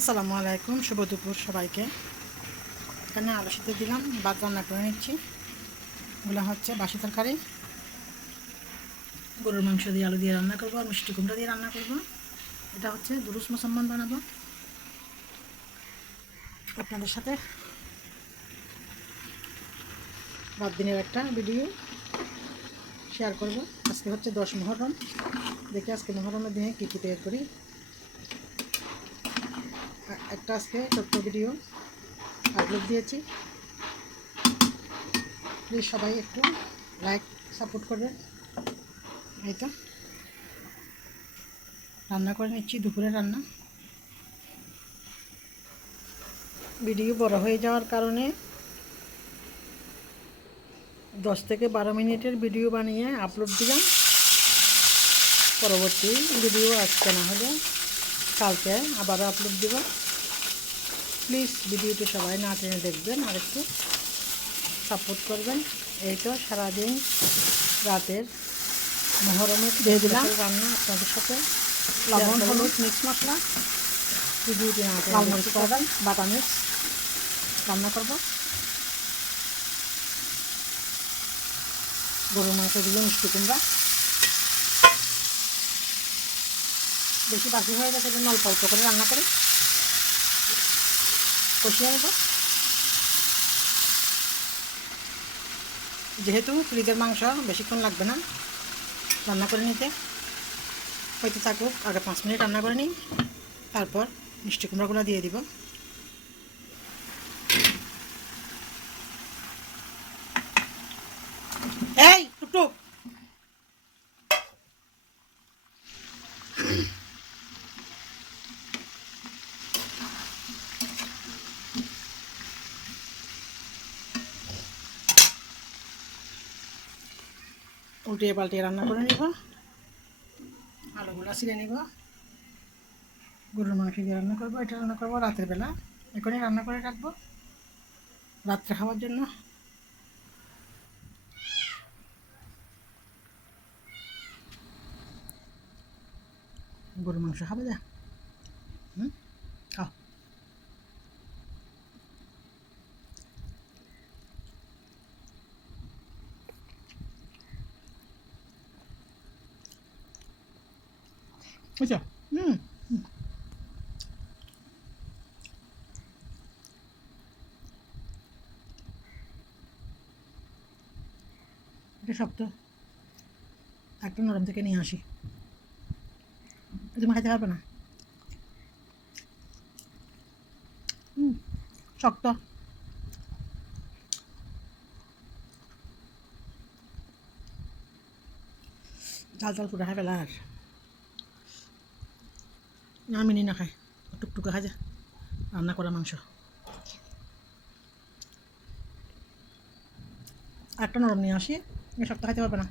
আসসালামু আলাইকুম, শুভ দুপুর সবাইকে। এখানে আলু সিদ্ধ দিলাম, ভাত রান্না করে নিচ্ছি। এগুলো হচ্ছে বাসি তরকারি, গরুর মাংস দিয়ে আলু দিয়ে রান্না করবো আর মিষ্টি কুমড়া দিয়ে রান্না করবো। এটা হচ্ছে দুরুস মুসলমান বানাবো, আপনাদের সাথে রাত দিনের একটা ভিডিও শেয়ার করব। আজকে হচ্ছে 10 মুহররম, দেখি আজকে মুহররমের দিনে কী কী তৈরি করি। একটা আজকে ছোট্ট ভিডিও আপলোড দিয়েছি, প্লিজ সবাই একটু লাইক সাপোর্ট করবেন। এই তো রান্না করে নিচ্ছি, দুপুরে রান্না। ভিডিও বড় হয়ে যাওয়ার কারণে 10 থেকে 12 মিনিটের ভিডিও বানিয়ে আপলোড দিলাম। পরবর্তী ভিডিও আজকে না হলে কালকে আবারও আপলোড দেব। প্লিজ ভিডিওটি সবাই না টেনে দেখবেন আর একটু সাপোর্ট করবেন। এই তো সারাদিন রাতের মুহররমের দিয়ে দিলাম রান্না আপনাদের সাথে, লবণ হলুদ মিক্স মশলা, ভিডিওটি না টেনে লাল মরিচ পাউডার বাটা মিক্স রান্না করব। গরুর মাংস দিয়ে মিষ্টি কুমড়া বেশি বাকি হয়ে গেছে, জন্য অল্প অল্প করে রান্না করি, কষিয়ে নেব। যেহেতু ফ্রিজের মাংস বেশিক্ষণ লাগবে না রান্না করে নিতে, হয়তো থাকুক, আগে 5 মিনিট রান্না করে নিই, তারপর মিষ্টি কুমড়াগুলো দিয়ে দিব। এই টুকটুক, উল্টিয়ে পাল্টিয়ে রান্না করে নিব। আলুগুলো ছিঁড়ে নিব। গরুর মাংস দিয়ে রান্না করবো, এটা রান্না করবো রাতের বেলা, এখনই রান্না করে রাখবো রাত্রে খাওয়ার জন্য। গরুর মাংস খাবে যা, খাও। বুঝছো? এটা শক্ত, একটু নরম থেকে নিয়ে আসি, তুমি খাইতে পারবে না। শক্ত, ঝাল ঝাল পুরো খাই ফেলা। আর আমি নি না খাই, টুকটুকে খাই যা রান্না করা মাংস। একটা নরম নিয়ে আসি, শক্ত খাইতে পারবে না।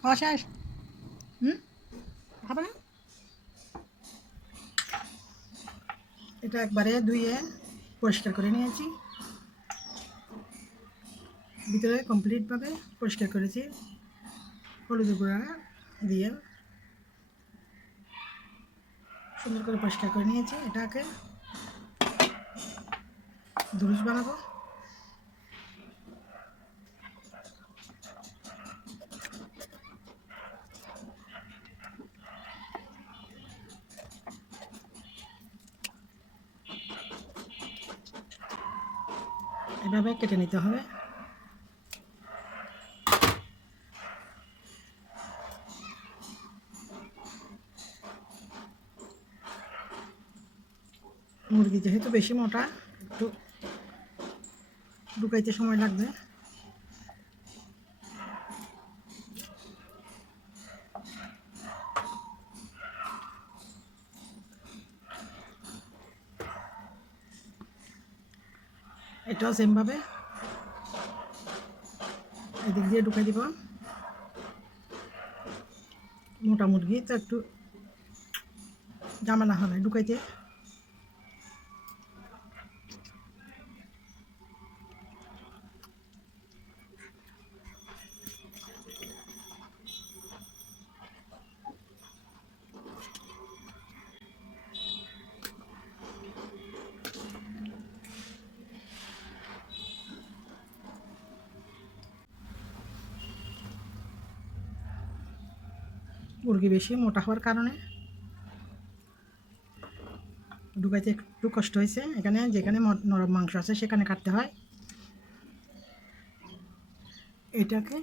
খাওয়া শেষ? খাবে না? এটা একবারে ধুয়ে পরিষ্কার করে নিয়েছি, ভিতরে কমপ্লিটভাবে পরিষ্কার করেছি, হলুদ গুঁড়া দিয়ে সুন্দর করে পরিষ্কার করে নিয়েছি। এটাকে দুরুস বানাবো। এভাবে কেটে নিতে হবে। মুরগি যেহেতু বেশি মোটা, একটু ঢুকাইতে সময় লাগবে। এটাও সেমভাবে এদিক দিয়ে ঢুকাই দিব। মোটা মুরগি তো একটু ঝামেলা হবে ঢুকাইতে। মুরগি বেশি মোটা হওয়ার কারণে ঢুকাইতে একটু কষ্ট হয়েছে। এখানে যেখানে নরম মাংস আছে সেখানে কাটতে হয়। এটাকে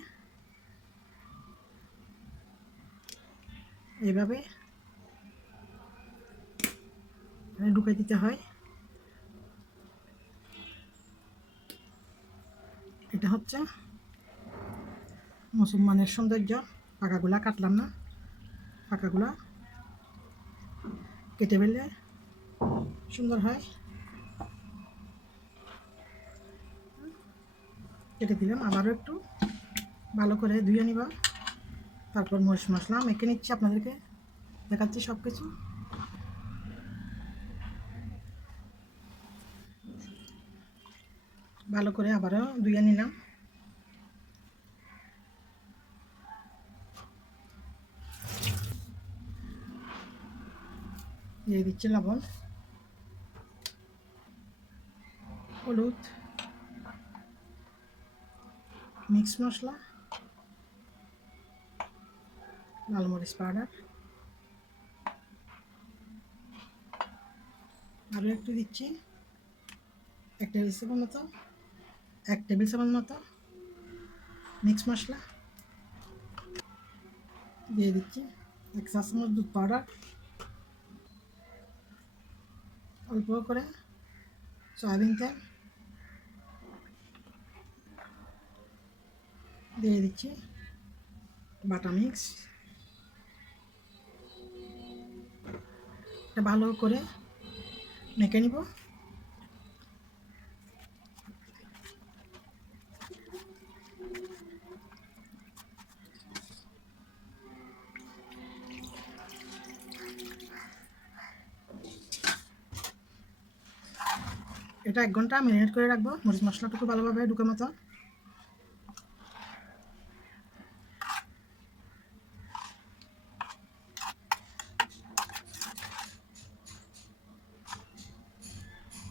এইভাবে ঢুকাই দিতে হয়। এটা হচ্ছে মুসলমানের সৌন্দর্য। পাকাগুলা কাটলাম না, পাকাগুলা কেটে ফেললে সুন্দর হয়। কেটে দিলাম, আবারও একটু ভালো করে ধুয়ে নিবা। তারপর মরিচ মশলা মেখে নিচ্ছি, আপনাদেরকে দেখাচ্ছি সব কিছু। ভালো করে আবারও ধুয়ে নিলাম। দিয়ে দিচ্ছি লবণ, হলুদ, মিক্স মশলা, লাল মরিচ পাউডার, আরও একটু দিচ্ছি 1 টেবিল চামচ মতো মিক্স মশলা। দিয়ে দিচ্ছি 1 চা চামচ দুধ পাউডার, অল্প করে সয়াবিন তেল দিয়ে দিচ্ছি, বাটা মিক্স। এটা ভালো করে মেখে নিব। এটা 1 ঘন্টা ম্যারিনেট করে রাখবো, মরিচ মশলাটুকু ভালোভাবে ঢুকে মতো।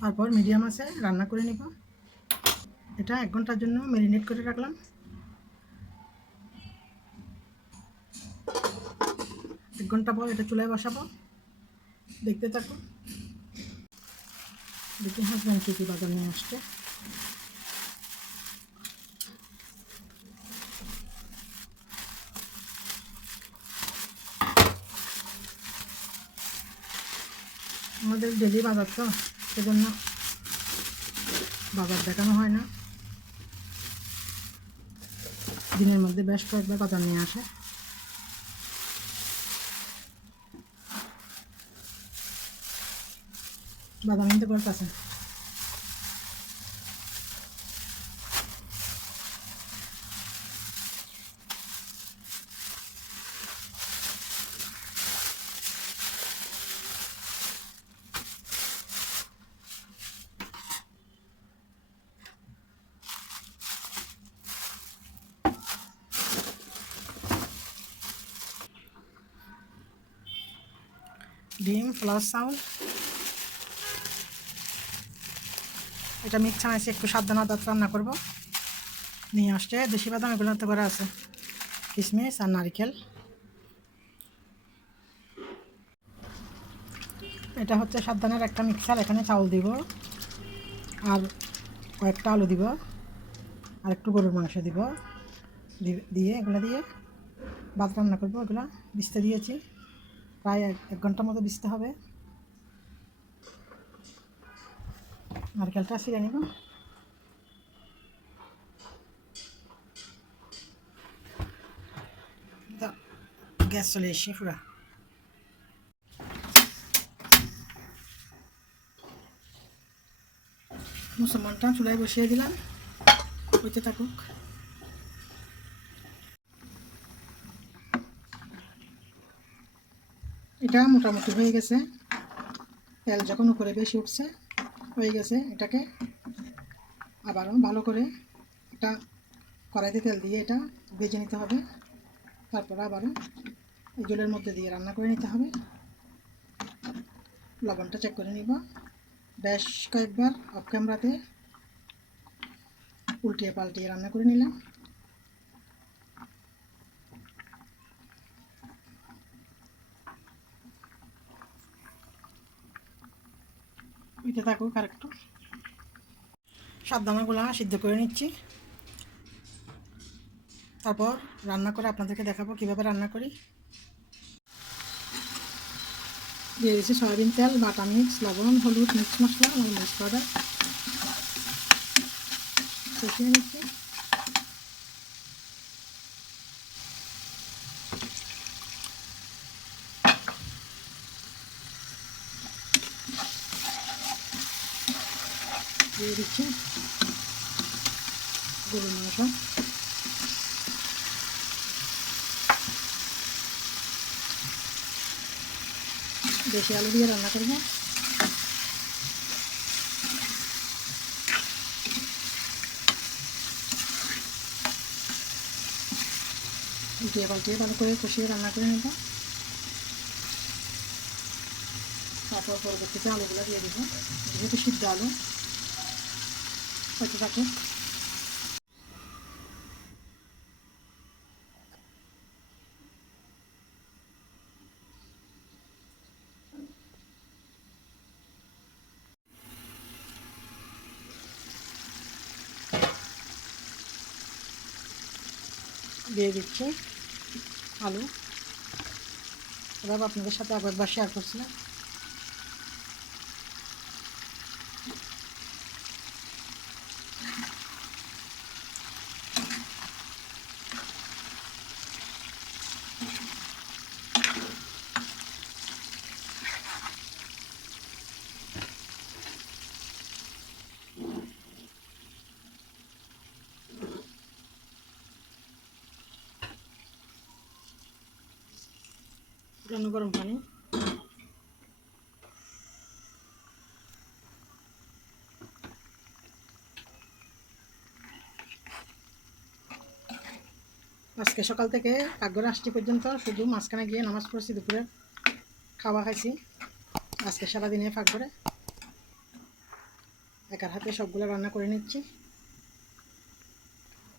তারপর মিডিয়াম আছে রান্না করে নিব। এটা 1 ঘন্টার জন্য ম্যারিনেট করে রাখলাম। 1 ঘন্টা পর এটা চুলায় বসাবো, দেখতে থাকুন। দেখি হাজব্যান্ড কী কী বাজার নিয়ে আসছে। আমাদের ডেলি বাজার তো, সেজন্য বাজার দেখানো হয় না। দিনের মধ্যে বেশ কয়েকবার বাজার নিয়ে আসে। বাজার নিতে করতেছে। ডিম প্লাস চাউল, এটা মিক্স আনাইছি, একটু সাবধানে রান্না করবো। নিয়ে আসছে দেশি বাদাম, এগুলো তো করা আছে, কিশমিশ আর নারিকেল। এটা হচ্ছে সাবধানের একটা মিক্সার। এখানে চাউল দিব আর কয়েকটা আলু দিব আর একটু গরুর মাংস দিব, দিয়ে এগুলো দিয়ে ভাত রান্না করবো। এগুলো ভিজতে দিয়েছি, প্রায় 1 ঘন্টার মতো ভিজতে হবে। নারকেলটা ছিঁড়ে নিব। গ্যাস চলে এসে পুরা। মুসলমানটা চুলায় বসিয়ে দিলাম, হইতে থাকুক। এটা মোটামুটি হয়ে গেছে। তেল যখন উপরে বেশি উঠছে, হয়ে গেছে। এটাকে আবারও ভালো করে এটা কড়াইতে তেল দিয়ে এটা ভেজে নিতে হবে। তারপর আবারও এই জলের মধ্যে দিয়ে রান্না করে নিতে হবে। লবণটা চেক করে নিব। বেশ কয়েকবার অফ ক্যামেরাতে উল্টিয়ে পাল্টিয়ে রান্না করে নিলাম। ওইটা থাকুক আর একটু। সাবদানাগুলো সিদ্ধ করে নিচ্ছি, তারপর রান্না করে আপনাদেরকে দেখাবো কীভাবে রান্না করি। দিয়ে দিয়েছি সয়াবিন তেল, বাটা মিক্স, লবণ, হলুদ, মিক্স মশলা, মরিচ পাউডার, কষিয়ে নিচ্ছি। দিয়ে দিচ্ছি গরুর মাংস, দেশি আলু দিয়ে রান্না করবো। উল্টিয়ে পাল্টিয়ে ভালো করে কষিয়ে রান্না করে নেব। তারপর পরবর্তীতে আলুগুলো দিয়ে দেবো, যেহেতু সিদ্ধ আলু হতে থাকে। দিয়ে দিচ্ছি আলু, এবার আপনাদের সাথে আবার শেয়ার করছি। পুরানো গরম পানি, আজকে সকাল থেকে পাকঘরে আসছি পর্যন্ত শুধু মাঝখানে গিয়ে নামাজ পড়ছি, দুপুরে খাওয়া খাইছি। আজকে সারাদিনে পাকঘরে একার হাতে সবগুলো রান্না করে নিচ্ছি,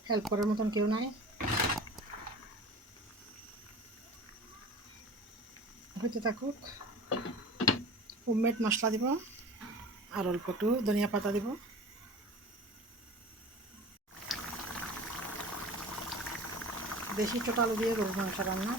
হেল্প করার মতন কেউ নাই। হতে থাকুক। হোমমেড মশলা দিব আর অল্প একটু ধনিয়া পাতা দিব। দেশি ছোট আলু দিয়ে গরুর মাংস রান্না।